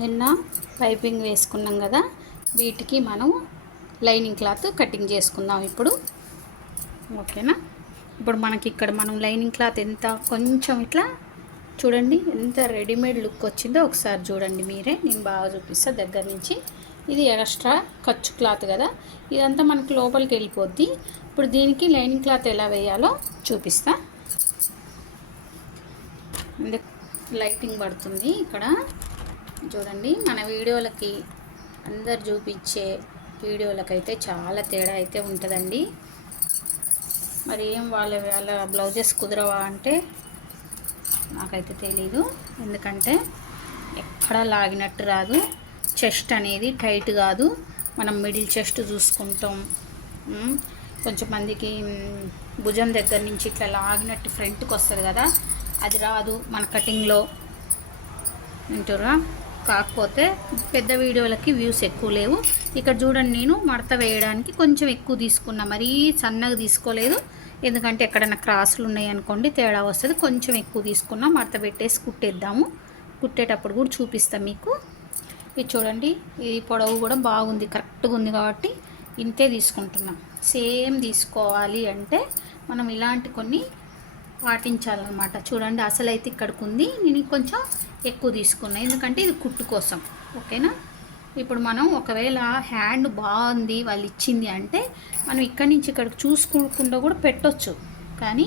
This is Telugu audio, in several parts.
నిన్న పైపింగ్ వేసుకున్నాం కదా, వీటికి మనం లైనింగ్ క్లాత్ కటింగ్ చేసుకుందాం ఇప్పుడు. ఓకేనా? ఇప్పుడు మనకి ఇక్కడ మనం లైనింగ్ క్లాత్ ఎంత కొంచెం ఇట్లా చూడండి, ఎంత రెడీమేడ్ లుక్ వచ్చిందో ఒకసారి చూడండి మీరే. నేను బాగా చూపిస్తా దగ్గర నుంచి. ఇది ఎక్స్ట్రా ఖర్చు క్లాత్ కదా, ఇదంతా మనకు లోపలికి వెళ్ళిపోద్ది. ఇప్పుడు దీనికి లైనింగ్ క్లాత్ ఎలా వేయాలో చూపిస్తా. లైటింగ్ పడుతుంది ఇక్కడ చూడండి. మన వీడియోలకి అందరు చూపించే వీడియోలకైతే చాలా తేడా అయితే ఉంటుందండి. మరి ఏం వాళ్ళ బ్లౌజెస్ కుదరవా అంటే నాకైతే తెలీదు. ఎందుకంటే ఎక్కడా లాగినట్టు రాదు, చెస్ట్ అనేది టైట్ కాదు. మనం మిడిల్ చెస్ట్ చూసుకుంటాం. కొంచెం మందికి భుజం దగ్గర నుంచి ఇట్లా లాగినట్టు ఫ్రంట్కి వస్తుంది కదా, అది రాదు మన కటింగ్లో వింటురా. కాకపోతే పెద్ద వీడియోలకి వ్యూస్ ఎక్కువ లేవు. ఇక్కడ చూడండి, నేను మడత వేయడానికి కొంచెం ఎక్కువ తీసుకున్నా, మరీ సన్నగా తీసుకోలేదు. ఎందుకంటే ఎక్కడైనా క్రాసులు ఉన్నాయి అనుకోండి తేడా వస్తుంది. కొంచెం ఎక్కువ తీసుకున్నా, మడత పెట్టేసి కుట్టేద్దాము. కుట్టేటప్పుడు కూడా చూపిస్తాం మీకు. ఇది చూడండి, ఈ పొడవు కూడా బాగుంది, కరెక్ట్గా ఉంది కాబట్టి ఇంతే తీసుకుంటున్నాం. సేమ్ తీసుకోవాలి అంటే మనం ఇలాంటి కొన్ని పాటించాలన్నమాట. చూడండి, అసలు అయితే ఇక్కడికి ఉంది, నేను కొంచెం ఎక్కువ తీసుకున్నా ఎందుకంటే ఇది కుట్టు కోసం. ఓకేనా? ఇప్పుడు మనం ఒకవేళ హ్యాండ్ బాగుంది వాళ్ళు ఇచ్చింది అంటే మనం ఇక్కడి నుంచి ఇక్కడికి చూసుకోకుండా కూడా పెట్టొచ్చు. కానీ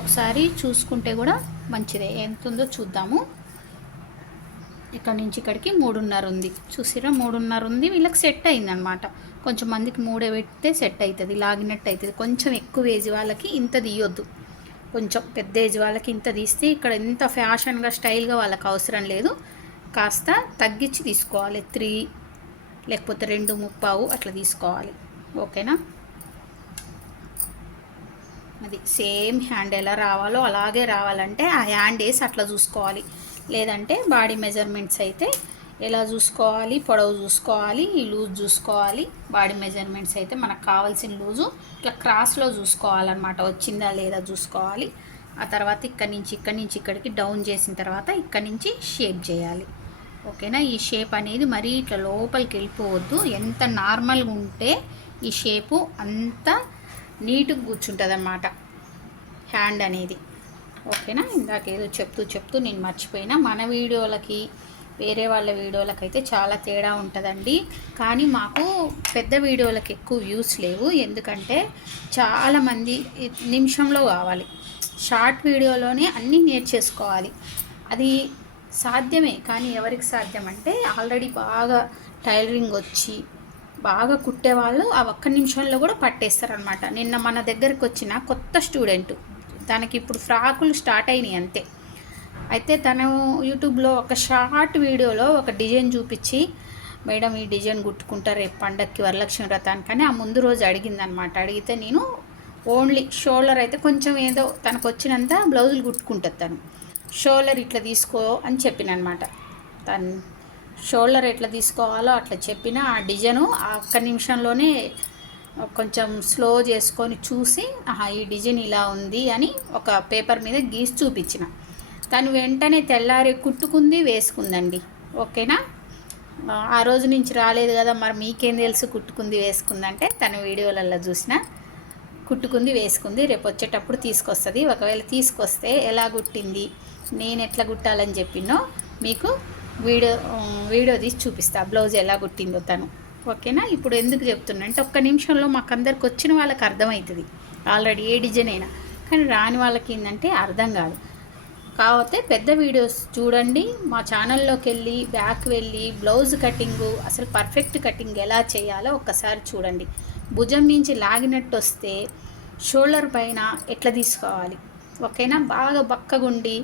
ఒకసారి చూసుకుంటే కూడా మంచిదే. ఎంత ఉందో చూద్దాము. ఇక్కడ నుంచి ఇక్కడికి 3.5 ఉంది, చూసిరా? 3.5 ఉంది. వీళ్ళకి సెట్ అయిందనమాట. కొంచెం మందికి 3 పెడితే సెట్ అవుతుంది, లాగినట్టు అవుతుంది. కొంచెం ఎక్కువ ఏజ్ వాళ్ళకి ఇంత తీయొద్దు, కొంచెం పెద్ద ఏజ్ వాళ్ళకి ఇంత తీస్తే ఇక్కడ ఎంత ఫ్యాషన్గా స్టైల్గా వాళ్ళకి అవసరం లేదు. కాస్త తగ్గించి తీసుకోవాలి, 3 లేకపోతే 2.35 అట్లా తీసుకోవాలి. ఓకేనా? అది సేమ్ హ్యాండ్ ఎలా రావాలో అలాగే రావాలంటే ఆ హ్యాండ్ వేసి అట్లా చూసుకోవాలి. లేదంటే బాడీ మెజర్మెంట్స్ అయితే ఎలా చూసుకోవాలి, పొడవు చూసుకోవాలి, ఈ లూజ్ చూసుకోవాలి. బాడీ మెజర్మెంట్స్ అయితే మనకు కావాల్సిన లూజు ఇట్లా క్రాస్లో చూసుకోవాలన్నమాట, వచ్చిందా లేదా చూసుకోవాలి. ఆ తర్వాత ఇక్కడి నుంచి ఇక్కడికి డౌన్ చేసిన తర్వాత ఇక్కడి నుంచి షేప్ చేయాలి. ఓకేనా? ఈ షేప్ అనేది మరీ ఇట్లా లోపలికి వెళ్ళిపోవద్దు. ఎంత నార్మల్గా ఉంటే ఈ షేపు అంత నీట్గా కూర్చుంటుంది అన్నమాట హ్యాండ్ అనేది. ఓకేనా? ఇందాక ఏదో చెప్తూ నేను మర్చిపోయినా. మన వీడియోలకి వేరే వాళ్ళ వీడియోలకైతే చాలా తేడా ఉంటుందండి. కానీ మాకు పెద్ద వీడియోలకు ఎక్కువ వ్యూస్ లేవు, ఎందుకంటే చాలామంది నిమిషంలో కావాలి. షార్ట్ వీడియోలోనే అన్నీ నేర్చేసుకోవాలి. అది సాధ్యమే, కానీ ఎవరికి సాధ్యం అంటే ఆల్రెడీ బాగా టైలరింగ్ వచ్చి బాగా కుట్టేవాళ్ళు ఆ ఒక్క నిమిషంలో కూడా పట్టేస్తారనమాట. నిన్న మన దగ్గరికి వచ్చిన కొత్త స్టూడెంట్, తనకి ఇప్పుడు ఫ్రాకులు స్టార్ట్ అయినాయి అంతే. అయితే తను యూట్యూబ్లో ఒక షార్ట్ వీడియోలో ఒక డిజైన్ చూపించి, మేడం ఈ డిజైన్ కుట్టుకుంటారు రేపు పండక్కి వరలక్ష్మి వ్రతానికని ఆ ముందు రోజు అడిగిందనమాట. అడిగితే నేను ఓన్లీ షోల్డర్ అయితే కొంచెం ఏదో తనకు వచ్చినంత బ్లౌజులు కుట్టుకుంటుంది. తను షోల్డర్ ఇట్లా తీసుకో అని చెప్పిననమాట. తను షోల్డర్ ఎట్లా తీసుకోవాలో అట్లా చెప్పిన ఆ డిజైను ఆ ఒక్క నిమిషంలోనే కొంచెం స్లో చేసుకొని చూసి, ఈ డిజైన్ ఇలా ఉంది అని ఒక పేపర్ మీద గీసి చూపించిన. తను వెంటనే తెల్లారి కుట్టుకుంది, వేసుకుందండి. ఓకేనా? ఆ రోజు నుంచి రాలేదు కదా, మరి మీకేం తెలుసు కుట్టుకుంది వేసుకుందంటే? తన వీడియోలలో చూసిన కుట్టుకుంది వేసుకుంది. రేపు వచ్చేటప్పుడు తీసుకొస్తుంది. ఒకవేళ తీసుకొస్తే ఎలా కుట్టింది, నేను ఎట్లా కుట్టాలని చెప్పినో మీకు వీడియో తీసి చూపిస్తా, బ్లౌజ్ ఎలా కుట్టిందో తను. ఓకేనా? ఇప్పుడు ఎందుకు చెప్తున్నా అంటే ఒక్క నిమిషంలో మాకు అందరికి వచ్చిన వాళ్ళకి అర్థమవుతుంది ఆల్రెడీ ఏ డిజైన్ అయినా. కానీ రాని వాళ్ళకి ఏంటంటే అర్థం కాదు. కాకపోతే పెద్ద వీడియోస్ చూడండి, మా ఛానల్లోకి వెళ్ళి బ్లౌజ్ కటింగు అసలు పర్ఫెక్ట్ కటింగ్ ఎలా చేయాలో ఒక్కసారి చూడండి. భుజం నుంచి లాగినట్టు వస్తే షోల్డర్ పైన ఎట్లా తీసుకోవాలి. ఓకేనా? బాగా బక్కగుండి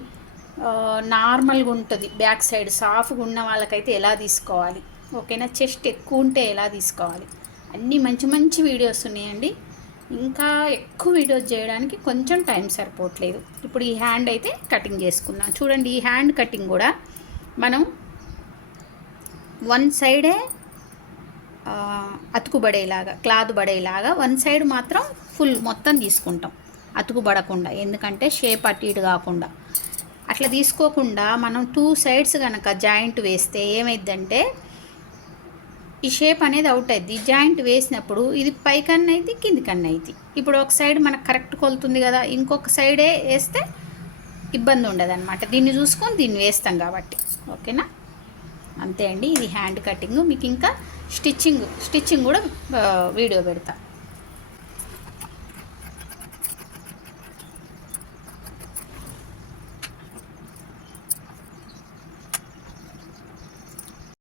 నార్మల్గా ఉంటుంది బ్యాక్ సైడ్, సాఫ్ట్గా ఉన్న వాళ్ళకైతే ఎలా తీసుకోవాలి. ఓకేనా? చెస్ట్ ఎక్కువ ఉంటే ఎలా తీసుకోవాలి, అన్నీ మంచి వీడియోస్ ఉన్నాయండి. ఇంకా ఎక్కువ వీడియోస్ చేయడానికి కొంచెం టైం సరిపోవట్లేదు. ఇప్పుడు ఈ హ్యాండ్ అయితే కటింగ్ చేసుకున్నాం. చూడండి, ఈ హ్యాండ్ కటింగ్ కూడా మనం వన్ సైడే అతుకుబడేలాగా, క్లాత్ పడేలాగా వన్ సైడ్ మాత్రం ఫుల్ మొత్తం తీసుకుంటాం అతుకుబడకుండా. ఎందుకంటే షేప్ అటు ఇటు కాకుండా అట్లా తీసుకోకుండా మనం 2 సైడ్స్ కనుక జాయింట్ వేస్తే ఏమైందంటే ఈ షేప్ అనేది అవుట్ అయింది. జాయింట్ వేసినప్పుడు ఇది పైకన్నా అయితే కిందికన్నా అయితే ఇప్పుడు ఒక సైడ్ మనకు కరెక్ట్ కొలుతుంది కదా, ఇంకొక సైడే వేస్తే ఇబ్బంది ఉండదు అనమాట. దీన్ని చూసుకొని దీన్ని వేస్తాం కాబట్టి. ఓకేనా, అంతే అండి. ఇది హ్యాండ్ కటింగ్. మీకు ఇంకా స్టిచ్చింగ్ కూడా వీడియో పెడతా.